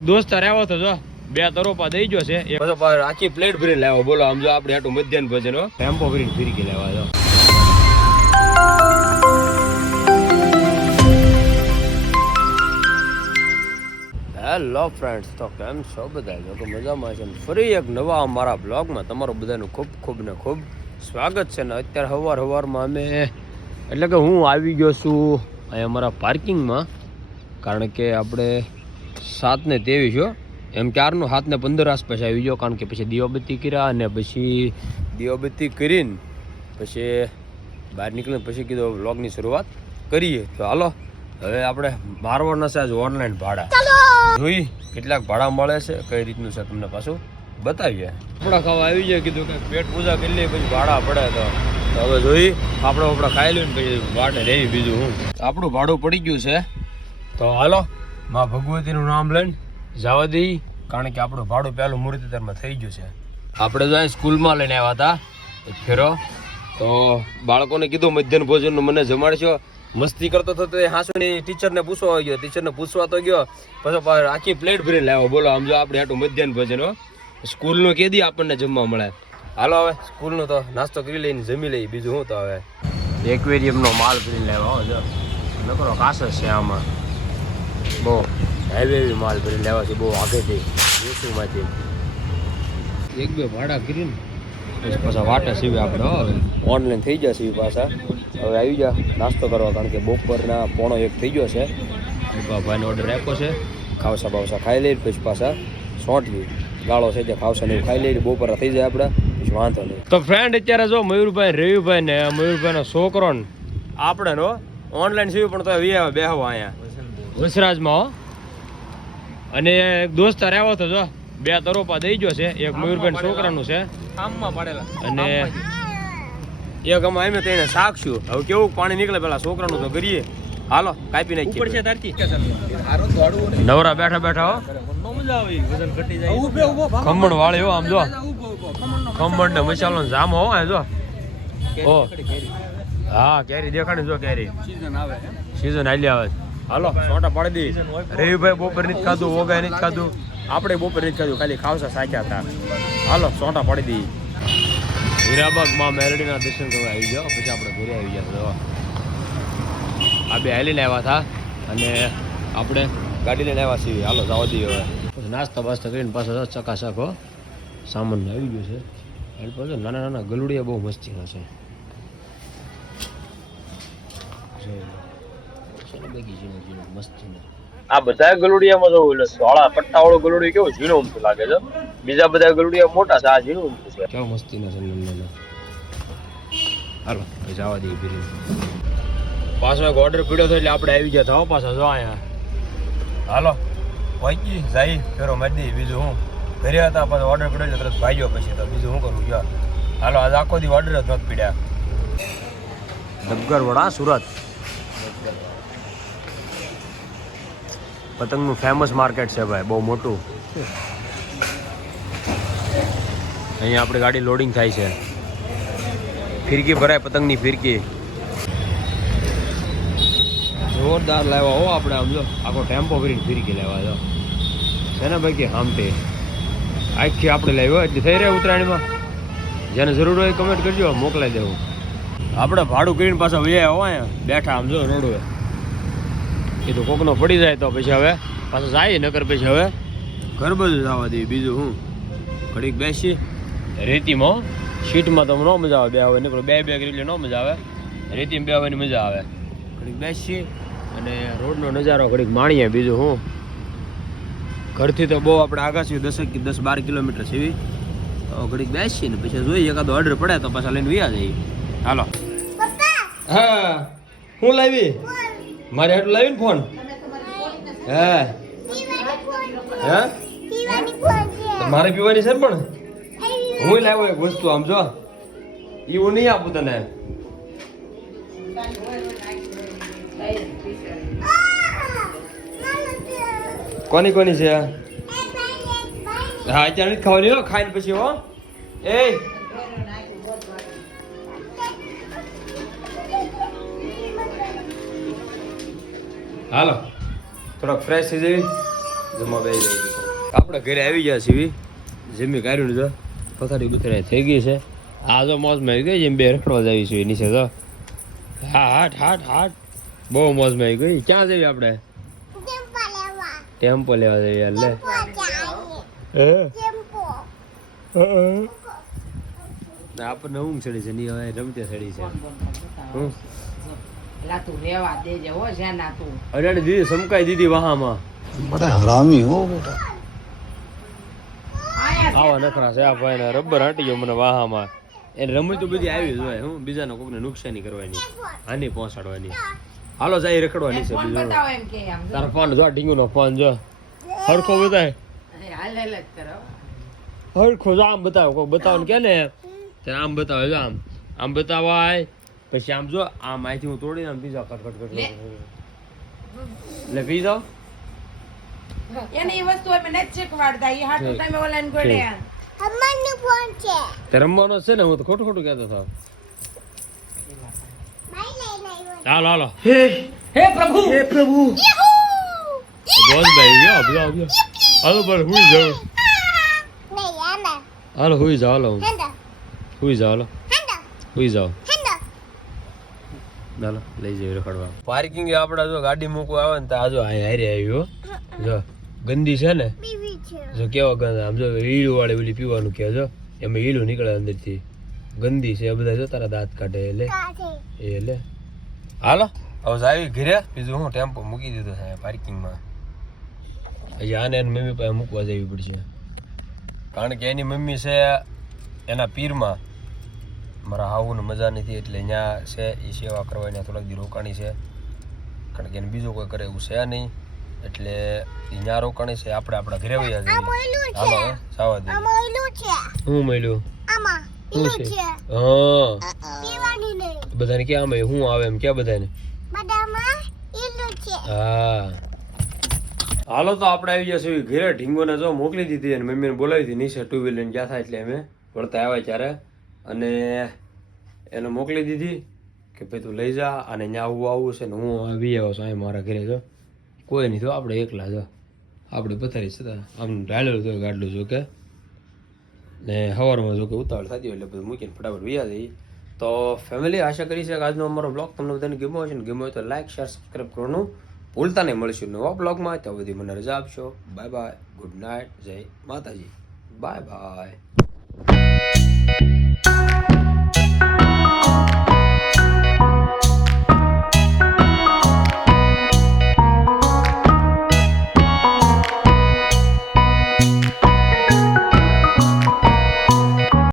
દોસ્તાર આવ્યો તો જો બે તરોપા દઈ ગયો છે એ બધો આખી પ્લેટ ભરીને લાવ્યો. બોલો આમ જો આપણે આટલું મધ્યાહન ભોજન ટેમ્પો ભરીને ફરી કે લેવા જો. હેલો ફ્રેન્ડ્સ, તો કેમ છો બધા? જો કે મજામાં છે. ફરી એક નવા અમારા બ્લોગમાં તમારું બધાનું ખૂબ ખૂબ ને ખૂબ સ્વાગત છે. ને અત્યારે સવારમાં અમે એટલે કે હું આવી ગયો છું અહીંયા અમારા પાર્કિંગમાં, કારણ કે આપણે 7:23 એમ ક્યારનું 7:15 આસપાસ આવી ગયો, કારણ કે પછી દીવાબત્તી કર્યા અને પછી દીવાબત્તી કરીને પછી બહાર નીકળીને પછી કીધું વ્લોગની શરૂઆત કરીએ. તો હાલો હવે આપણે મારવાના છે આજ ઓનલાઈન ભાડા. જોઈ કેટલાક ભાડા મળે છે, કઈ રીતનું છે તમને પાછું બતાવીએ. આપણા ખાવા આવી જાય, કીધું કે પેટ પૂજા કરી લઈએ પછી ભાડા પડે. તો હવે જોઈ આપણે ખાઈ લઈએ ને પછી વાટે રહી. બીજું હું આપણું ભાડું પડી ગયું છે, તો હાલો માં ભગવતીનું નામ લઈને જવા દઈ, કારણ કે આપણું ભાડું પહેલું મૂર્તિધારમાં થઈ ગયું છે. આપણે જો અહીં સ્કૂલમાં લઈને આવ્યા હતા એક ફેરો, તો બાળકોને કીધું મધ્યાહન ભોજનનું મને જમાડશો. મસ્તી કરતો હતો તો હાસુની ટીચરને પૂછવા ગયો. ટીચરને પૂછવા તો ગયો, પછી આખી પ્લેટ ભરીને લાવ્યો. બોલો આમ જો આપણે આટલું મધ્યાહન ભોજન સ્કૂલનું કેદી આપણને જમવા મળે. હાલો હવે સ્કૂલનું તો નાસ્તો કરી લઈને જમી લઈએ. બીજું હું તો હવે એક્વેરિયમનો માલ ભરીને લાવ્યો. જો નકરો કાસ છે આમાં, બહુ હેવી માલ ભરી લેવા છે, બહુ આગળથી દેશુમાંથી. એક બે ભાડા કરીને પછી પાછા વાટા સીવે આપણે હવે ઓનલાઈન થઈ જશે એ પાછા. હવે આવી જા નાસ્તો કરવા, કારણ કે બપોરના 1:45 થઈ ગયો છે. ભાઈને ઓર્ડર આપ્યો છે, ખાવસા બાવસા ખાઈ લઈએ પછી પાછા સોંટલી ગાળો છે જે ખાવસા ને ખાઈ લઈએ. બપોરા થઈ જાય આપણે પછી વાંધો નહીં. તો ફ્રેન્ડ અત્યારે જો મયુરભાઈ, રવિભાઈ ને મયુરભાઈનો છોકરો ને આપણે નો ઓનલાઈન સીવ્યું, પણ તો વી બેહવા અહીંયા વસરાજમાં. અને એક દોસ્તાર આવ્યો હતો જો બે તરોપા દઈ ગયો છે. એક મયુરભાઈ છોકરાનું છે અને એક અમે તેને સાક્ષું. હવે કેવું પાણી નીકળે પેલા છોકરાનું તો કરીએ. હાલો કાપી નાખીએ. નવરા બેઠા બેઠા ખમણ વાળે આમ જો ખમણ ને મસાલો ને જામો હો જો. હા કેરી દેખાડી જો, કેરી સીઝન હાલી આવે. હાલો છોટા પાડી દી. રવિભાઈ બપોર નથી ખાધું, ઓગાય નથી ખાધું, આપણે બપોર નથી ખાધું, ખાલી ખાવસા સાચ્યા હતા. હાલો છોટા પાડી દી. હીરાબાગ માં મેલડીના દર્શન કરવા આવી જાઓ, પછી આપણે ઘરે આવી ગયા. આ બે હાલીને આવ્યા હતા અને આપણે ગાડી લઈને આવ્યા છીએ. હાલો જવા દઈએ હવે. પછી નાસ્તા બાસ્તા કરીને પાછા ચકાચક સામાન આવી ગયો છે. એની પાસે નાના નાના ગલુડિયા બહુ મસ્તીના છે. આ બધા ગલુડિયામાં જો ધોળા પટ્ટા વાળું ગલુડિયું કેવું ઝીણું ઊંચું લાગે છે. બીજા બધા ગલુડિયા મોટા છે, આ ઝીણું ઊંચું છે. કેવું મસ્તી ના છે. હાલો જવા દઈએ. પાછો એક ઓર્ડર પીડ્યો હતો એટલે આપણે આવી ગયા હતા પાછા જો અહીંયા. હાલો પહોંચી જાય ફેરો મારી દઈએ. બીજું હું ઘરે હતા પાછો ઓર્ડર પીડ્યો એટલે તરત ભાગ્યો પછી. તો બીજું શું કરવું ગયો. હાલો આજ આખો દી ઓર્ડર જ નથી પીડ્યા. ડબગર વડા સુરત પતંગનું ફેમસ માર્કેટ છે ભાઈ, બહુ મોટું. અહીંયા આપણી ગાડી લોડિંગ થાય છે. ફિરકી ભરાય, પતંગની ફિરકી જોરદાર લાવ્યા હો આપણે. આમ જો આખો ટેમ્પો ભરીને ફિરકી લેવા જો છે ને ભાઈ, કે આમથી આખી આપણે લાવ્યો એટલે થઈ રહે ઉત્તરાયણમાં. જેને જરૂર હોય કમેન્ટ કરજો, મોકલાઈ દેવું. આપણે ભાડું કરીને પાછા વૈયા હો અહીંયા બેઠા આમ જો રોડવે. એ તો કોકનો પડી જાય તો પછી હવે પાછા જાય, નકર પછી હવે ઘર બધું જવા દઈએ. બીજું હું ઘડીક બેસી રેતીમાં સીટમાં તો ન મજા આવે બે આવે, નીકળો બે એટલે ન મજા આવે. રેતીમાં બે આવવાની મજા આવે. ઘડીક બેસી અને રોડનો નજારો ઘડીક માણીએ. બીજું હું ઘરથી તો બહુ આપણે આગા છીએ, 10-12 કિલોમીટર છે. ઘડીક બેસી ને પછી જોઈએ એકાદો ઓર્ડર પડે તો પાછા લઈને વ્યા જઈએ. હાલો. હા હું લાવી મારે હાટું લાવી ને ફોન. હે મારે પીવાની છે પણ હું લાવ્યો એક વસ્તુ. આમ જો એ હું નહીં આપું તને. કોની કોની છે? હા અત્યારે નથી ખાવાની હો, ખાઈને પછી હો. એ હાલો થોડોક ફ્રેશ થઈ જવી. જમવા બેસી જાય. આપણે ઘરે આવી ગયા છીએ. જમી કાઢ્યું જો પથારી બથારી થઈ ગઈ છે. આ જો મોજમાં આવી ગઈ. જેમ બે રખડવા જ આવી છે નીચે તો. હા હાટ હાટ હાટ બહુ મોજમાં આવી ગઈ. ક્યાં જઈએ આપણે? ટેમ્પો લેવા જઈએ યાર. લે આપણને ઊંઘ ચડી છે. ની હવે રમતે ચડી છે. અરે દીદી સમકાઈ દીદી વાહામાં. बड़ा हरामी हो बेटा. આવા નખરા છે આ ભાઈ ને. રબર હાટી ગયો મને વાહામાં. એને રમત તો બધી આવી જ હોય. હું બીજાને કોકને નુકસાની કરવાની, હાની પહોંચાડવાની. હાલો જાય રખડવાની છે. બીજું તારો ફોન જો, ઢીંગુ નો ફોન જો હરખો બતાય. હરખો જો આમ બતાવો. કોઈ બતાવો કે ને ત્યારે આમ બતાવે. જો આમ આમ બતાવાય. પછી આમ જો આમ અહીંથી હું તોડીને આમ પીઝા ખટખટ એટલે પી જાઓ. એની વસ્તુ અમે નથી શીખવાડતા. એ હાટું તમે ઓલાને ગોડ્યા. અમ્માનો ફોન છે. તે રમવાનો છે ને. હું તો ખોટું ખોટું કહેતો હતો. ભાઈ લઈ લઈ. હાલો હાલો. હે પ્રભુ બોલ ભાઈ ગયો બધા ગયો. હાલો પર હુઈ જાવ. નહીં આના. હાલો હુઈ જાવ. હાલો હેંડા. હુઈ જાવ. હાલો હેંડા. હુઈ જાવ. હેંડા. ચાલો લઈ જઈએ રખડવા. પાર્કિંગ આપડા જો ગાડી મૂકવા આવે ને તો આજો હારે આવ્યો. જો ગંદી છે ને. બીવી છે. જો કેવા ગંદ. આમ જો હીલું વાળી ઓલી પીવાનું કે જો એમાં હીલું નીકળે અંદરથી. ગંદી છે. બધા જો તારા દાંત કાઢે. એટલે કાઢે. એ લે હાલો હવે આવી ઘરે. બીજું હું ટેમ્પો મૂકી દીધો છે પાર્કિંગમાં. હજી આને એની મમ્મી પાસે મૂકવા જવી પડશે. કારણ કે એની મમ્મી છે એના પીરમાં. મારા હાવુને મજા નથી એટલે ત્યાં છે એ સેવા કરવાની થોડાક દી રોકાણી છે. કારણ કે એને બીજું કોઈ કરે એવું છે નહીં એટલે એ ત્યાં રોકાણી છે. આપણે આપણા ઘરે વયા જઈએ. હાલો હવે જવા દે. આમાં ઓલું છે. હું મળ્યું આમાં શું ઓલું છે? છે. હા પીવાની નહીં. બધાને ક્યાં આવે હું આવે એમ ક્યાં બધાને. બધામાં ઓલું છે. હા હાલો તો આપણે આવી ગયા છીએ ઘરે. ઢીંગોને જો મોકલી દીધી અને મમ્મીને બોલાવી હતી નીચે ટુ વ્હીલર લઈને ગયા થાય એટલે અમે વળતા આવ્યા ત્યારે અને એને મોકલી દીધી કે ભાઈ તું લઈ જા અને ત્યાં આવું છે ને હું આવી આવ્યો છું અહીં મારા ઘરે. જો કોઈ નહીં તો આપણે એકલા જો આપણે પથારી છતાં આમ ઢાળેલું તો ગાડલું જો કે ને સવારમાં જો કે ઉતાવળ થતી હોય એટલે બધું મૂકીને ફટાફટ વ્યા જઈએ. તો ફેમિલી આશા કરી છે કે આજનો અમારો બ્લોગ તમને બધાને ગમ્યો હશે ને ગમ્યો હોય તો લાઈક શેર સબસ્ક્રાઈબ કરવાનું ભૂલતા નહીં. મળીશું નવા બ્લોગમાં. ત્યાં બધી મને રજા આપશો. Bye bye. Good night. જય માતાજી. Bye bye.